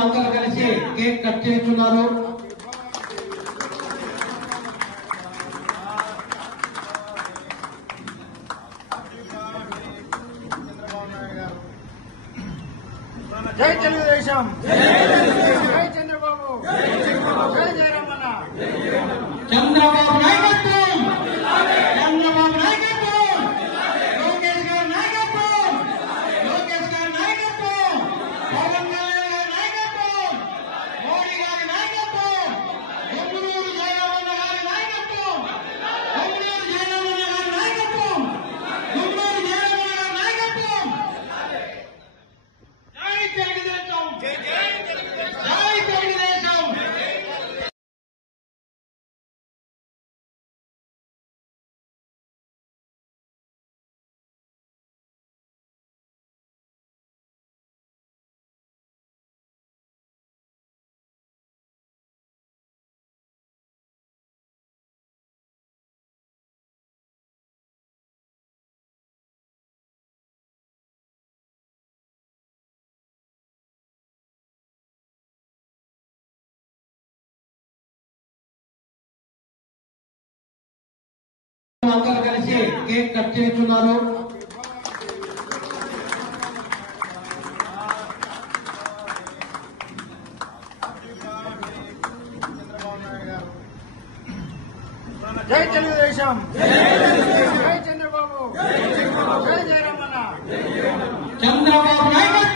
అందరూ కలిసి cake cut చేస్తున్నారు. జై తెలుగుదేశం, జై చంద్రబాబు, జై జయరామన్న. చంద్రబాబు నాయకత్వం, చంద్రబాబు నాయకత్వం, లోకేష్ గారి నాయకత్వం, లోకేష్ గారి నాయకత్వం, పవన్ కళ్యాణ్ గారి నాయకత్వం, మోడీ గారి నాయకత్వం, ఎమ్మెల్యేలు జయరామన్న గారి నాయకత్వం, ఎమ్మెల్యేలు జయరామన్న గారి నాయకత్వం, ఎమ్మెల్యేలు జయరామన్న గారి నాయకత్వం. జై తెలుగుదేశం, జై తెలుగుదేశం. అందరూ కలిసి కేక్ కట్ చేస్తున్నారు. జై తెలుగుదేశం, జై చంద్రబాబు, జై జయరామన్న. చంద్రబాబు నాయకత్వం.